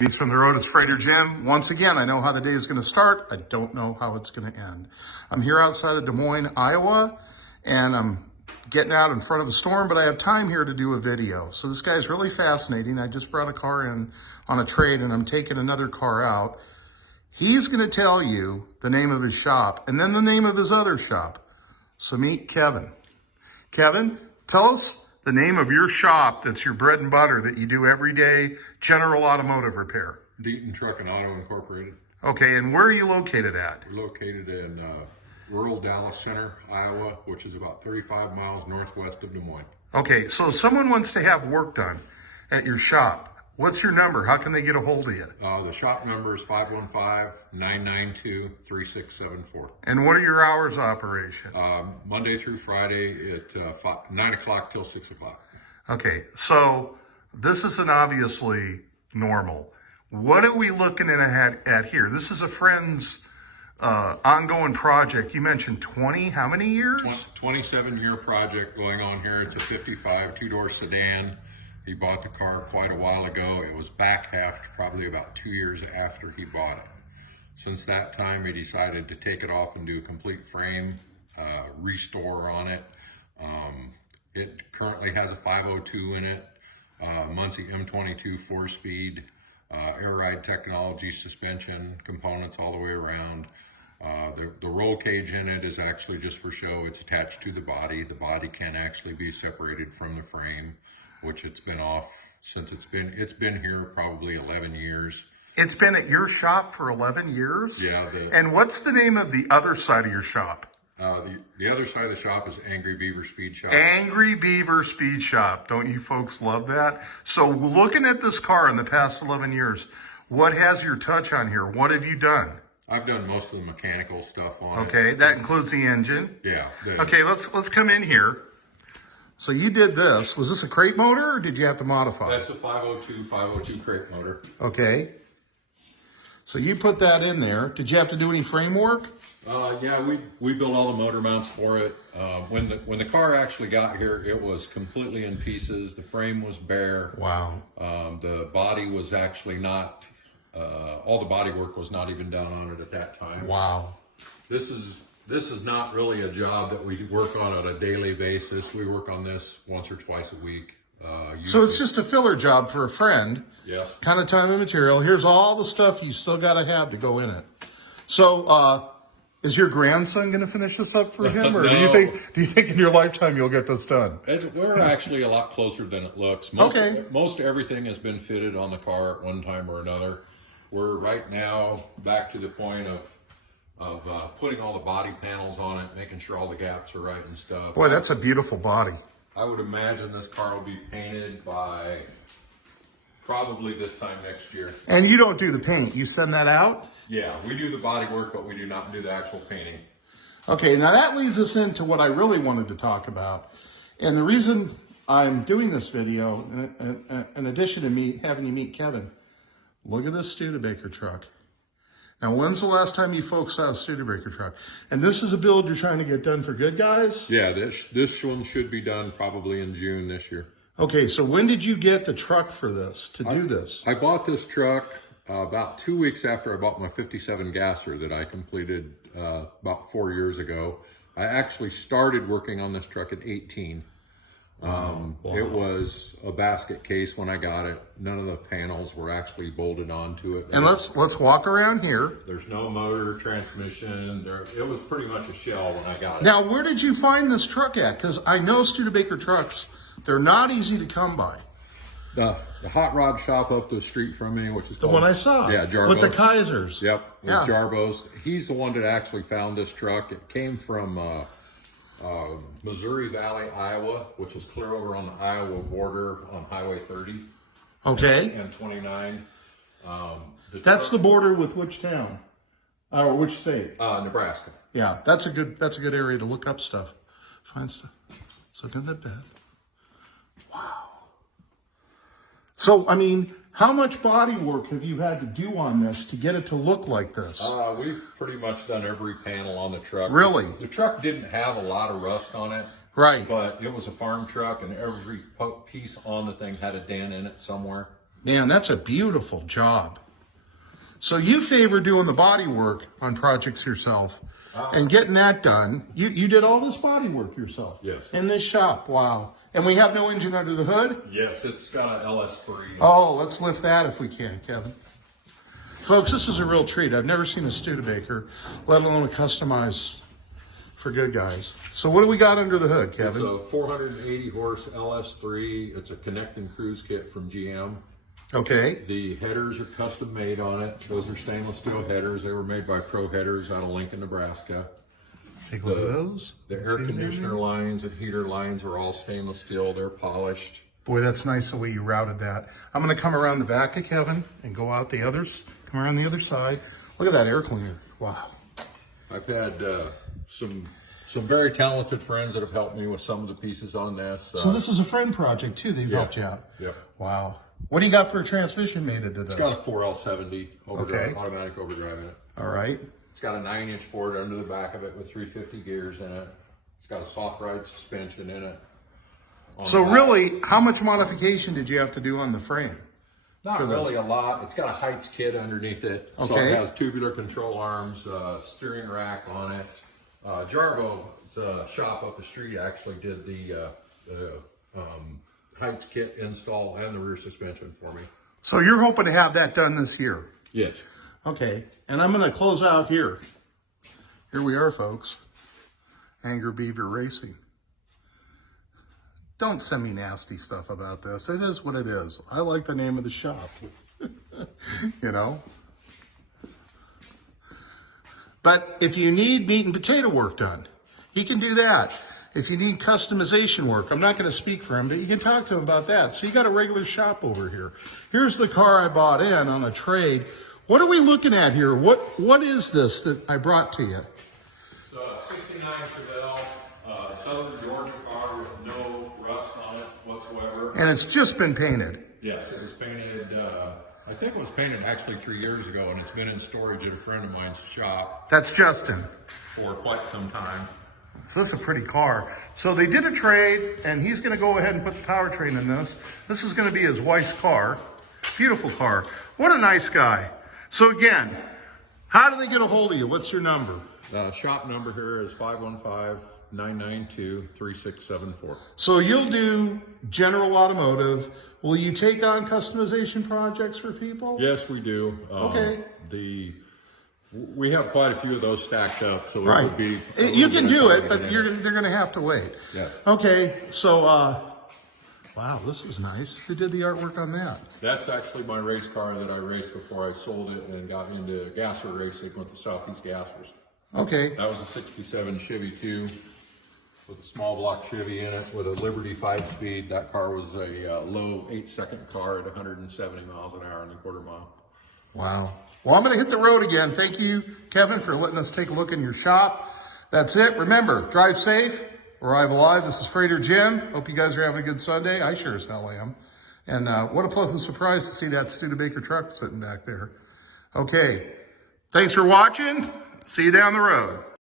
He's from the road is Freighter Jim. Once again, I know how the day is going to start. I don't know how it's going to end. I'm here outside of Des Moines, Iowa, and I'm getting out in front of a storm, but I have time here to do a video. So this guy's really fascinating. I just brought a car in on a trade, and I'm taking another car out. He's going to tell you the name of his shop and then the name of his other shop. So meet Kevin. Kevin, tell us the name of your shop that's your bread and butter that you do every day, general automotive repair. Deaton Truck and Auto Incorporated. Okay, and where are you located at? We're located in rural Dallas Center, Iowa, which is about 35 miles northwest of Des Moines. Okay, so if someone wants to have work done at your shop, what's your number? How can they get a hold of you? The shop number is 515-992-3674. And what are your hours of operation? Monday through Friday at 9 o'clock till 6 o'clock. Okay, so this isn't obviously normal. What are we looking at here? This is a friend's ongoing project. You mentioned 20, how many years? 27-year project going on here. It's a 55 two-door sedan. He bought the car quite a while ago. It was back halved probably about 2 years after he bought it. Since that time, he decided to take it off and do a complete frame restore on it. It currently has a 502 in it, Muncie M22 4-speed, air ride technology, suspension components all the way around. The roll cage in it is actually just for show. It's attached to the body. The body can actually be separated from the frame, which it's been off since it's been here probably 11 years. It's been at your shop for 11 years? Yeah. And what's the name of the other side of your shop? The other side of the shop is Angry Beaver Speed Shop. Angry Beaver Speed Shop. Don't you folks love that? So looking at this car in the past 11 years, what has your touch on here? What have you done? I've done most of the mechanical stuff on it. Okay, that includes the engine? Yeah. Okay, let's come in here. So you did this. Was this a crate motor or did you have to modify? That's a 502 crate motor. Okay. So you put that in there. Did you have to do any framework? Yeah, we built all the motor mounts for it. When the car actually got here, it was completely in pieces. The frame was bare. Wow. The body was actually not, all the body work was not even done on it at that time. Wow. This is not really a job that we work on a daily basis. We work on this once or twice a week. So it's just a filler job for a friend. Yes. Kind of time and material. Here's all the stuff you still got to have to go in it. So is your grandson going to finish this up for him, or No. do you think in your lifetime you'll get this done? We're actually a lot closer than it looks. Most everything has been fitted on the car at one time or another. We're right now back to the point of putting all the body panels on it, making sure all the gaps are right and stuff. Boy, that's a beautiful body. I would imagine this car will be painted by probably this time next year. And you don't do the paint. You send that out? Yeah, we do the body work, but we do not do the actual painting. Okay, now that leads us into what I really wanted to talk about. And the reason I'm doing this video, in addition to having you meet Kevin, look at this Studebaker truck. Now, when's the last time you folks saw a Studebaker truck? And this is a build you're trying to get done for good guys? Yeah, this one should be done probably in June this year. Okay, so when did you get the truck for this, to do this? I bought this truck about 2 weeks after I bought my 57 gasser that I completed about 4 years ago. I actually started working on this truck at 18. Wow. It was a basket case when I got it. None of the panels were actually bolted onto it. And let's walk around here. There's no motor, transmission. It was pretty much a shell when I got it. Now, where did you find this truck at? Because I know Studebaker trucks, they're not easy to come by. The hot rod shop up the street from me, which is The called, one I saw. Yeah, Jarbo's. With the Kaisers. Yep, with Yeah. Jarbo's. He's the one that actually found this truck. It came from Missouri Valley, Iowa, which is clear over on the Iowa border on Highway 30. Okay. And 29. That's the border with which town? Or which state? Nebraska. Yeah, that's a good area to look up stuff. Find stuff. So in the bed. Wow. So, I mean, how much body work have you had to do on this to get it to look like this? We've pretty much done every panel on the truck. Really? The truck didn't have a lot of rust on it. Right. But it was a farm truck, and every piece on the thing had a dent in it somewhere. Man, that's a beautiful job. So you favor doing the body work on projects yourself and getting that done. You did all this body work yourself? Yes. In this shop, wow. And we have no engine under the hood? Yes, it's got an LS3. Oh, let's lift that if we can, Kevin. Folks, this is a real treat. I've never seen a Studebaker, let alone a customized for good guys. So what do we got under the hood, Kevin? It's a 480 horse LS3. It's a connect and cruise kit from GM. Okay. The headers are custom made on it. Those are stainless steel headers. They were made by Pro Headers out of Lincoln, Nebraska. Take a look at those. The air conditioner lines and heater lines are all stainless steel. They're polished. Boy, that's nice the way you routed that. I'm going to come around the back of Kevin and go out the others. Come around the other side. Look at that air cleaner. Wow. I've had some very talented friends that have helped me with some of the pieces on this. So this is a friend project too. They've helped you out. Yep. Wow. What do you got for a transmission made into this? It's got a 4L70 overdrive, Okay. automatic overdrive in it. All right. It's got a 9-inch Ford under the back of it with 350 gears in it. It's got a soft ride suspension in it. So really, how much modification did you have to do on the frame? Not really a lot. It's got a Heights kit underneath it. So Okay. it has tubular control arms, steering rack on it. Jarbo's shop up the street actually did the Heights kit install and the rear suspension for me. So you're hoping to have that done this year? Yes. Okay. And I'm going to close out here. Here we are, folks. Angry Beaver Racing. Don't send me nasty stuff about this. It is what it is. I like the name of the shop. You know? But if you need meat and potato work done, he can do that. If you need customization work, I'm not going to speak for him, but you can talk to him about that. So you got a regular shop over here. Here's the car I bought in on a trade. What are we looking at here? What is this that I brought to you? It's a 69 Chevelle, Southern Georgia car with no rust on it whatsoever. And it's just been painted. Yes, it was painted, I think it was painted actually 3 years ago, and it's been in storage at a friend of mine's shop That's Justin. for quite some time. So this is a pretty car. So they did a trade, and he's going to go ahead and put the powertrain in this. This is going to be his wife's car. Beautiful car. What a nice guy. So again, how do they get a hold of you? What's your number? Shop number here is 515-992-3674. So you'll do general automotive. Will you take on customization projects for people? Yes, we do. Okay. We have quite a few of those stacked up, so it Right. would be. You can do it, but they're going to have to wait. Yeah. Okay. So, wow, this is nice. Who did the artwork on that? That's actually my race car that I raced before I sold it and got into gasser racing with the Southeast Gassers. Okay. That was a 67 Chevy 2 with a small block Chevy in it with a Liberty 5-speed. That car was a low 8-second car at 170 miles an hour in the quarter mile. Wow. Well, I'm going to hit the road again. Thank you, Kevin, for letting us take a look in your shop. That's it. Remember, drive safe, arrive alive. This is Freighter Jim. Hope you guys are having a good Sunday. I sure as hell am. And what a pleasant surprise to see that Studebaker truck sitting back there. Okay. Thanks for watching. See you down the road.